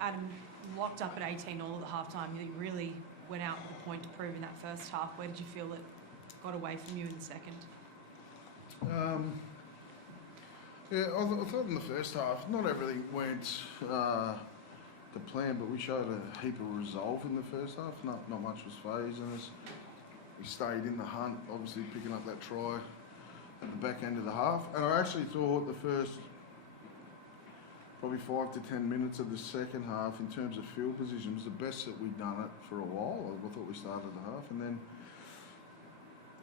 Adam, locked up at 18-all at the halftime. You really went out with a point to prove in that first half. Where did you feel it got away from you in the second? Yeah, I thought in the first half, not everything went to plan, but we showed a heap of resolve in the first half. Not much was phasing us. We stayed in the hunt, obviously picking up that try at the back end of the half. And I actually thought the first probably 5 to 10 minutes of the second half in terms of field position was the best that we'd done it for a while. I thought we started the half, and then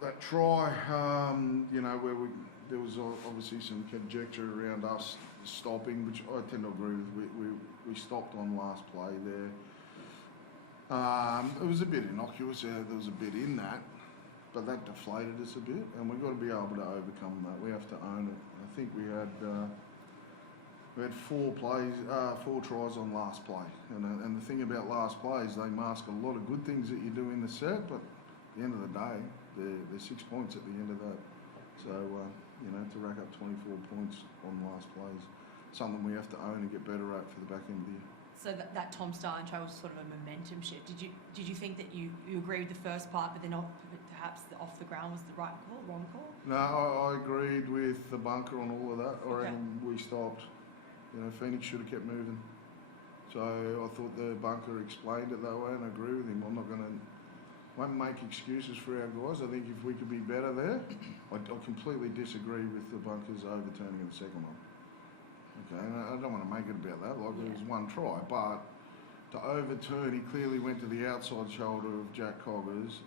that try, where there was obviously some conjecture around us stopping, which I tend to agree with. We stopped on last play there. It was a bit innocuous. There was a bit in that, but that deflated us a bit, and we've got to be able to overcome that. We have to own it. I think we had 4 tries on last play, and the thing about last play is they mask a lot of good things that you do in the set, but at the end of the day, they're 6 points at the end of that. So, to rack up 24 points on last plays, something we have to own and get better at for the back end of the year. So that Tom Starling try was sort of a momentum shift. Did you think that you agreed with the first part, but then perhaps the off the ground was the right call, wrong call? No, I agreed with the bunker on all of that. I reckon we stopped. Phoenix should have kept moving. So I thought the bunker explained it that way, and I agree with him. Won't make excuses for our guys. I think if we could be better there, I completely disagree with the bunkers overturning in the second one. Okay, and I don't want to make it about that. It was one try, but to overturn, he clearly went to the outside shoulder of Jack Coggers.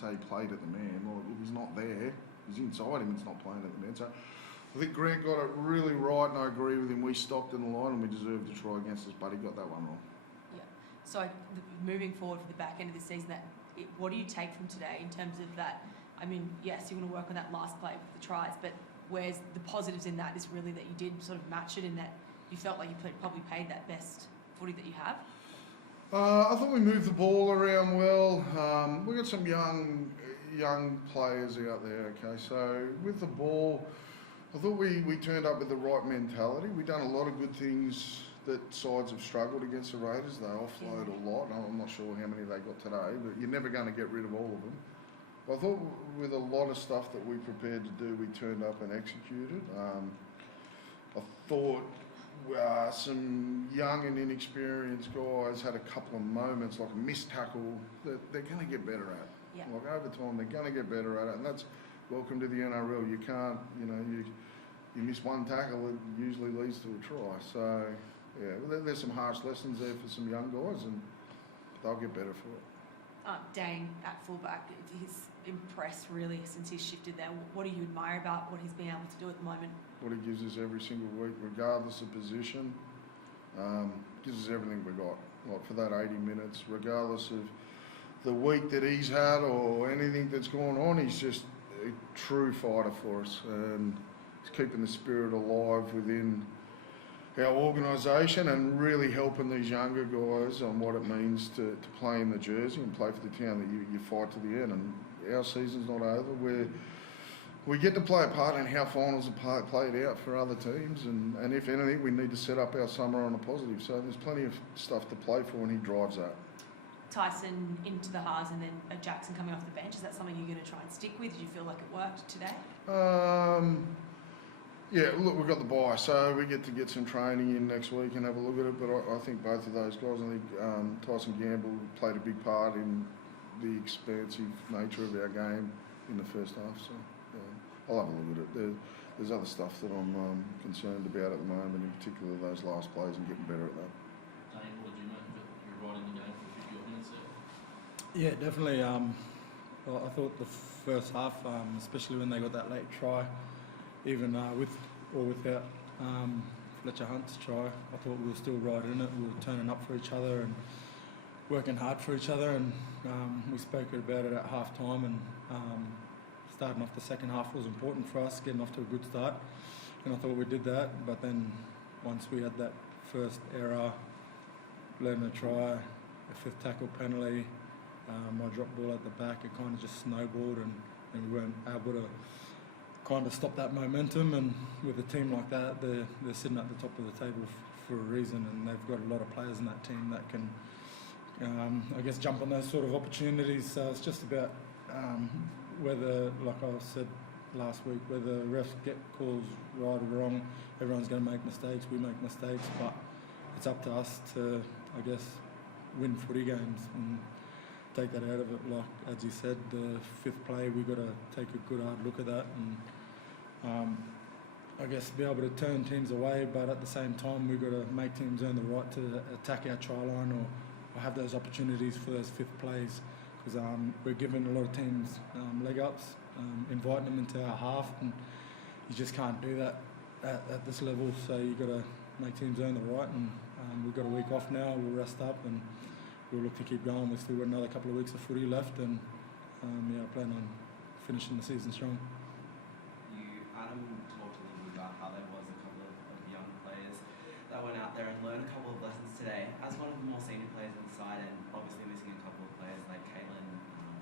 Say he played at the man. Well, if he's not there, he's inside him. It's not playing at the man. So I think Grant got it really right, and I agree with him. We stopped in the line, and we deserved to try against us, but he got that one wrong. Yeah. So moving forward for the back end of the season, what do you take from today in terms of that? I mean, yes, you're going to work on that last play with the tries, but where's the positives in that is really that you did sort of match it in that you felt like you probably played that best footy that you have? I thought we moved the ball around well. We've got some young players out there, okay? So with the ball, I thought we turned up with the right mentality. We've done a lot of good things that sides have struggled against the Raiders. They offload a lot. I'm not sure how many they got today, but you're never going to get rid of all of them. I thought with a lot of stuff that we prepared to do, we turned up and executed. I thought some young and inexperienced guys had a couple of moments, like a missed tackle, that they're going to get better at. Yeah. Like over time, they're going to get better at it, and that's welcome to the NRL. You can't, you miss one tackle, it usually leads to a try. So, there's some harsh lessons there for some young guys, and they'll get better for it. Dane at fullback, he's impressed really since he's shifted there. What do you admire about what he's been able to do at the moment? What he gives us every single week, regardless of position, gives us everything we got. Like for that 80 minutes, regardless of the week that he's had or anything that's going on, he's just a true fighter for us, and he's keeping the spirit alive within our organisation and really helping these younger guys on what it means to play in the jersey and play for the town that you fight to the end. And our season's not over. We get to play a part in how finals are played out for other teams, and if anything, we need to set up our summer on a positive. So there's plenty of stuff to play for, and he drives that. Tyson into the halves and then Jackson coming off the bench, is that something you're going to try and stick with? Did you feel like it worked today? Yeah, look, we've got the bye, so we get to get some training in next week and have a look at it. But I think both of those guys, I think Tyson Gamble played a big part in the expansive nature of our game in the first half. So I'll have a look at it. There's other stuff that I'm concerned about at the moment, in particular those last plays and getting better at that. Dane, what did you make of it? You're right in the game for 50 minutes there. Yeah, definitely. I thought the first half, especially when they got that late try, even with or without Fletcher Hunt's try, I thought we were still right in it. We were turning up for each other and working hard for each other, and we spoke about it at half time, and starting off the second half was important for us, getting off to a good start, and I thought we did that. But then once we had that first error, letting a try, a fifth tackle penalty, my drop ball at the back, it kind of just snowballed, and we weren't able to kind of stop that momentum. And with a team like that, they're sitting at the top of the table for a reason, and they've got a lot of players in that team that can, I guess, jump on those sort of opportunities. So it's just about whether, like I said last week, whether refs get calls right or wrong. Everyone's going to make mistakes. We make mistakes, but it's up to us to, I guess, win footy games and take that out of it. Like as you said, the fifth play, we've got to take a good hard look at that and I guess be able to turn teams away, but at the same time we've got to make teams earn the right to attack our try line or have those opportunities for those fifth plays, because we're giving a lot of teams leg ups, inviting them into our half, and you just can't do that at this level. So you've got to make teams earn the right, and we've got a week off now. We'll rest up and we'll look to keep going. We've still got another couple of weeks of footy left, and I plan on finishing the season strong. Adam talked a little bit about how there was a couple of young players that went out there and learned a couple of lessons today. As one of the more senior players on the side, and obviously missing a couple of players like Caitlin,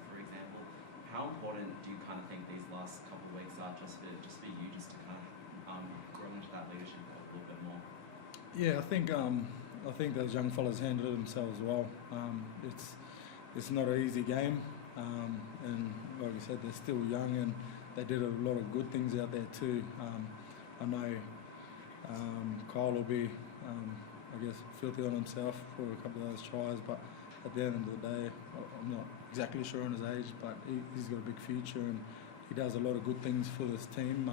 for example, how important do you kind of think these last couple of weeks are just for you, just to kind of grow into that leadership a little bit more? Yeah, I think those young fellas handled it themselves well. It's not an easy game, and like you said, they're still young and they did a lot of good things out there too. I know Kyle will be, I guess, filthy on himself for a couple of those tries, but at the end of the day, I'm not exactly sure on his age, but he's got a big future and he does a lot of good things for this team.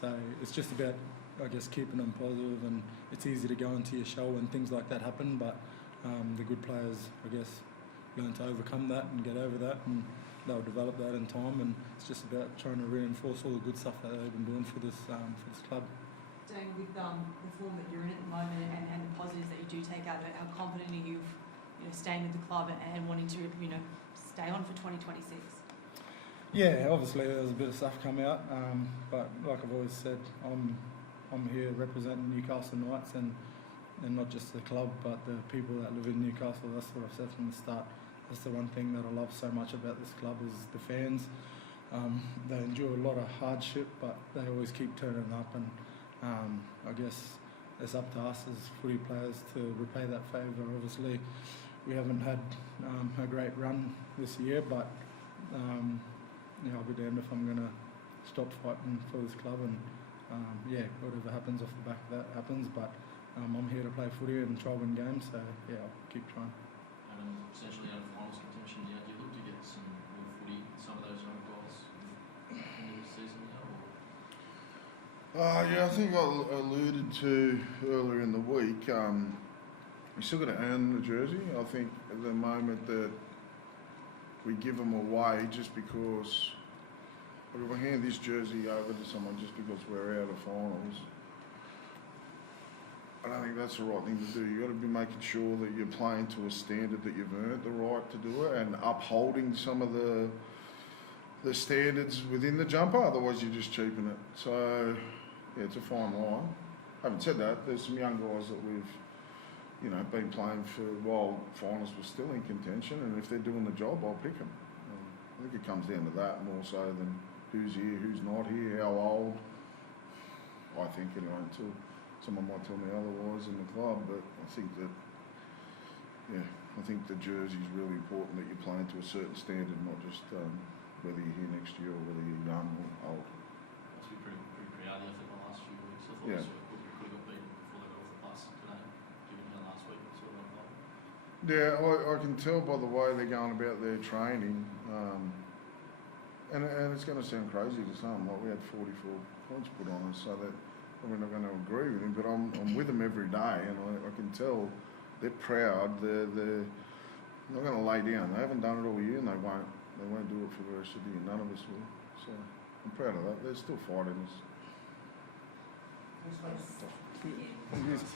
So it's just about, I guess, keeping them positive, and it's easy to go into your shell when things like that happen, but the good players, I guess, learn to overcome that and get over that, and they'll develop that in time, and it's just about trying to reinforce all the good stuff that they've been doing for this club. Dane, with the form that you're in at the moment and the positives that you do take out of it, how confident are you, staying with the club and wanting to, stay on for 2026? Yeah, obviously there's a bit of stuff come out, but like I've always said, I'm here representing Newcastle Knights and not just the club, but the people that live in Newcastle. That's what I've said from the start. That's the one thing that I love so much about this club is the fans. They endure a lot of hardship, but they always keep turning up, and I guess it's up to us as footy players to repay that favour. Obviously, we haven't had a great run this year, but I'll be damned if I'm going to stop fighting for this club, and whatever happens off the back of that happens, but I'm here to play footy and try win games, so yeah, I'll keep trying. And essentially out of finals contention, do you look to get some more footy, some of those young guys in the season now? Yeah, I think I alluded to earlier in the week, we still got to earn the jersey. I think at the moment that we give them away just because, if we hand this jersey over to someone just because we're out of finals, I don't think that's the right thing to do. You've got to be making sure that you're playing to a standard that you've earned the right to do it, and upholding some of the standards within the jumper. Otherwise, you just cheapen it. So, yeah, it's a fine line. Having said that, there's some young guys that we've, been playing for while finals were still in contention, and if they're doing the job, I'll pick them. I think it comes down to that more so than who's here, who's not here, how old. I think anyway, until someone might tell me otherwise in the club, but I think that, I think the jersey is really important, that you're playing to a certain standard, not just whether you're here next year or whether you're young or old. Must be pretty proud of the effort the last few weeks. I thought Yeah. they could have got beaten before they got off the bus today, given how last week it sort of went like. Yeah, I can tell by the way they're going about their training, and it's going to sound crazy to some, like we had 44 points put on us, so that I'm not going to agree with him, but I'm with them every day, and I can tell they're proud. They're not going to lay down. They haven't done it all year, and they won't do it for the rest of the year. None of us will. So I'm proud of that. They're still fighting us. Thank you.